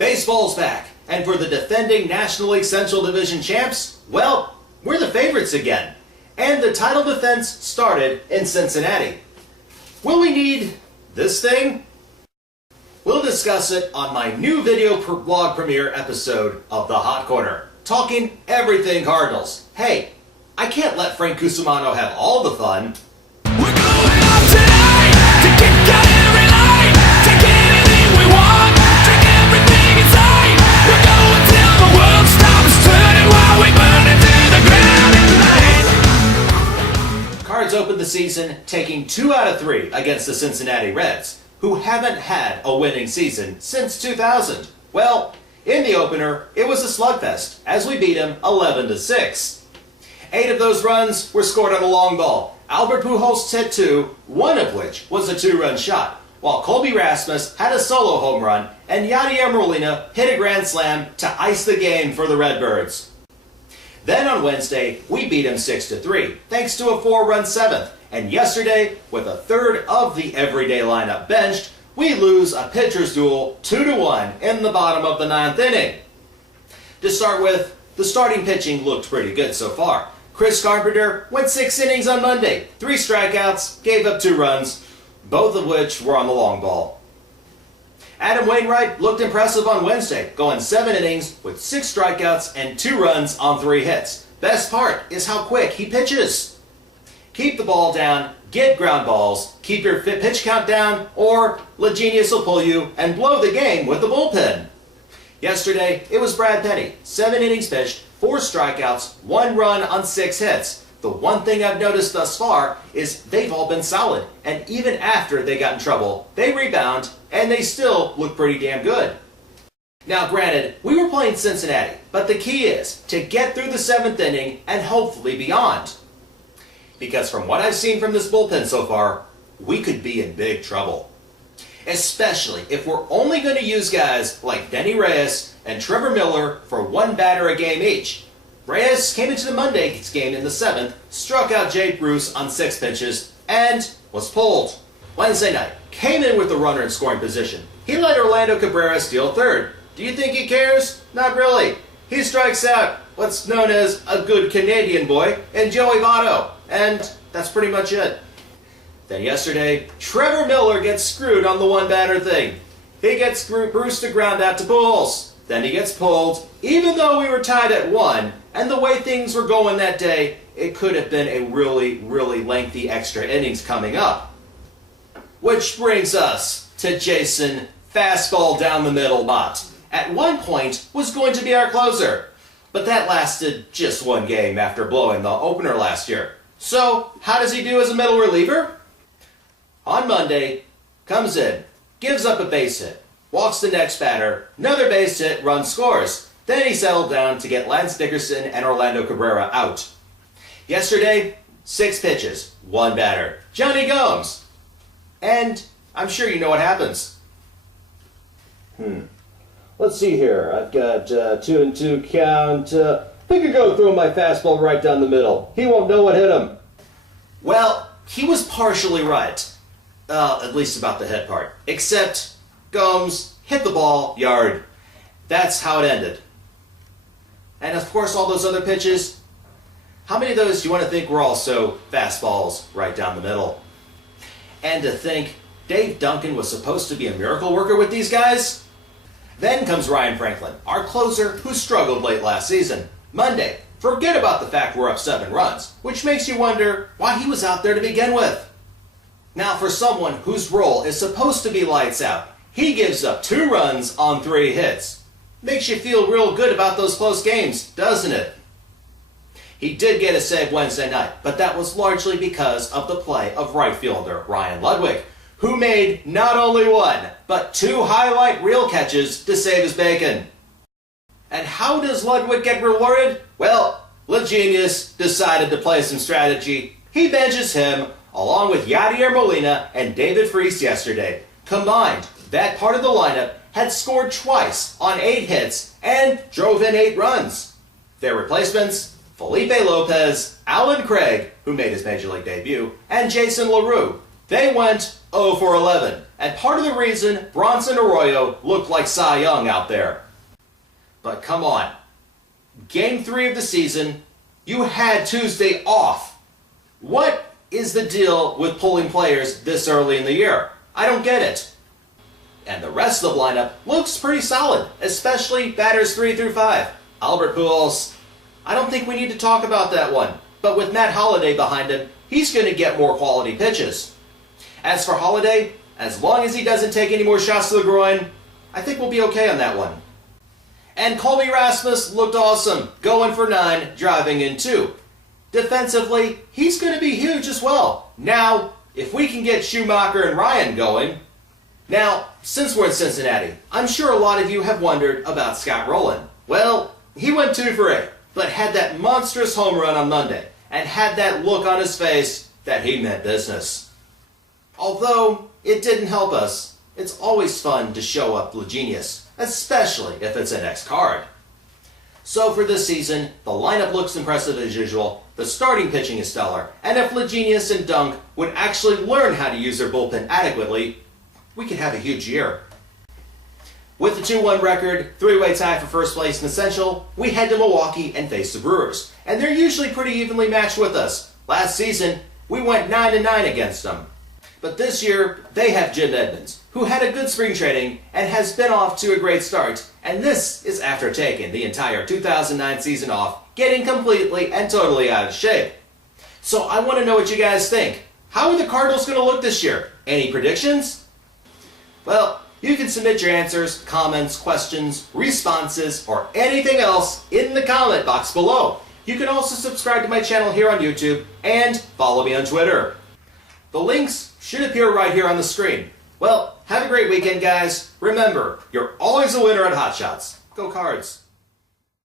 Baseball's back, and for the defending National League Central Division champs, well, we're the favorites again. And the title defense started in Cincinnati. Will we need this thing? We'll discuss it on my new video blog premiere episode of The Hot Corner, talking everything Cardinals. Hey, I can't let Frank Cusimano have all the fun. We're going out tonight to kick out every line, take anything we want, drink everything inside. We're going till the world stops turning while we burn into the ground at night. Cards opened the season taking 2 out of 3 against the Cincinnati Reds, who haven't had a winning season since 2000. Well, in the opener, it was a slugfest as we beat them 11-6. 8 of those runs were scored on a long ball. Albert Pujols hit 2, one of which was a 2-run shot, while Colby Rasmus had a solo home run and Yadier Molina hit a grand slam to ice the game for the Redbirds. Then on Wednesday, we beat him 6-3, thanks to a 4-run 7th, and yesterday, with a third of the everyday lineup benched, we lose a pitcher's duel 2-1 in the bottom of the 9th inning. To start with, the starting pitching looked pretty good so far. Chris Carpenter went 6 innings on Monday, 3 strikeouts, gave up 2 runs, both of which were on the long ball. Adam Wainwright looked impressive on Wednesday, going 7 innings with 6 strikeouts and 2 runs on 3 hits. Best part is how quick he pitches. Keep the ball down, get ground balls, keep your pitch count down, or Le Genius will pull you and blow the game with the bullpen. Yesterday, it was Brad Penny, 7 innings pitched, 4 strikeouts, 1 run on 6 hits. The one thing I've noticed thus far is they've all been solid, and even after they got in trouble, they rebound, and they still look pretty damn good. Now granted, we were playing Cincinnati, but the key is to get through the 7th inning and hopefully beyond. Because from what I've seen from this bullpen so far, we could be in big trouble. Especially if we're only going to use guys like Denny Reyes and Trevor Miller for 1 batter a game each. Reyes came into the Monday's game in the 7th, struck out Jay Bruce on 6 pitches, and was pulled. Wednesday night, came in with the runner in scoring position. He let Orlando Cabrera steal 3rd. Do you think he cares? Not really. He strikes out what's known as a good Canadian boy in Joey Votto, and that's pretty much it. Then yesterday, Trevor Miller gets screwed on the 1-batter thing. He gets Bruce to ground out to Pujols. Then he gets pulled, even though we were tied at 1, and the way things were going that day, it could have been a really, really lengthy extra innings coming up. Which brings us to Jason Fastball Down the Middle Mott. At one point, was going to be our closer, but that lasted just 1 game after blowing the opener last year. So, how does he do as a middle reliever? On Monday, comes in, gives up a base hit, walks the next batter, another base hit, run scores. Then he settled down to get Lance Dickerson and Orlando Cabrera out. Yesterday, 6 pitches, 1 batter, Johnny Gomes. And I'm sure you know what happens. Let's see here. I've got 2-2 count. I think I go throw my fastball right down the middle. He won't know what hit him. Well, he was partially right. At least about the hit part. Except Gomes hit the ball, yard. That's how it ended. And of course, all those other pitches. How many of those do you want to think were also fastballs right down the middle? And to think Dave Duncan was supposed to be a miracle worker with these guys? Then comes Ryan Franklin, our closer who struggled late last season. Monday, forget about the fact we're up 7 runs, which makes you wonder why he was out there to begin with. Now for someone whose role is supposed to be lights out, he gives up 2 runs on 3 hits. Makes you feel real good about those close games, doesn't it? He did get a save Wednesday night, but that was largely because of the play of right fielder Ryan Ludwig, who made not only 1, but 2 highlight reel catches to save his bacon. And how does Ludwig get rewarded? Well, Le Genius decided to play some strategy. He benches him, along with Yadier Molina and David Freese yesterday. Combined, that part of the lineup had scored twice on 8 hits and drove in 8 runs. Their replacements, Felipe Lopez, Alan Craig, who made his Major League debut, and Jason LaRue. They went 0 for 11, and part of the reason Bronson Arroyo looked like Cy Young out there. But come on, Game 3 of the season, you had Tuesday off. What is the deal with pulling players this early in the year? I don't get it. And the rest of the lineup looks pretty solid, especially batters 3 through 5. Albert Pujols, I don't think we need to talk about that one, but with Matt Holliday behind him, he's going to get more quality pitches. As for Holliday, as long as he doesn't take any more shots to the groin, I think we'll be okay on that one. And Colby Rasmus looked awesome, going for 9, driving in 2. Defensively, he's going to be huge as well. Now, if we can get Schumacher and Ryan going. Now, since we're in Cincinnati, I'm sure a lot of you have wondered about Scott Rowland. Well, he went 2 for 8, but had that monstrous home run on Monday, and had that look on his face that he meant business. Although, it didn't help us. It's always fun to show up the genius, especially if it's an X card. So for this season, the lineup looks impressive as usual, the starting pitching is stellar, and if Legenius and Dunk would actually learn how to use their bullpen adequately, we could have a huge year. With the 2-1 record, 3-way tie for first place in Essential, we head to Milwaukee and face the Brewers, and they're usually pretty evenly matched with us. Last season, we went 9-9 against them. But this year, they have Jim Edmonds, who had a good spring training and has been off to a great start, and this is after taking the entire 2009 season off, getting completely and totally out of shape. So I want to know what you guys think. How are the Cardinals going to look this year? Any predictions? Well, you can submit your answers, comments, questions, responses, or anything else in the comment box below. You can also subscribe to my channel here on YouTube and follow me on Twitter. The links should appear right here on the screen. Well, have a great weekend, guys. Remember, you're always a winner at Hot Shots. Go Cards!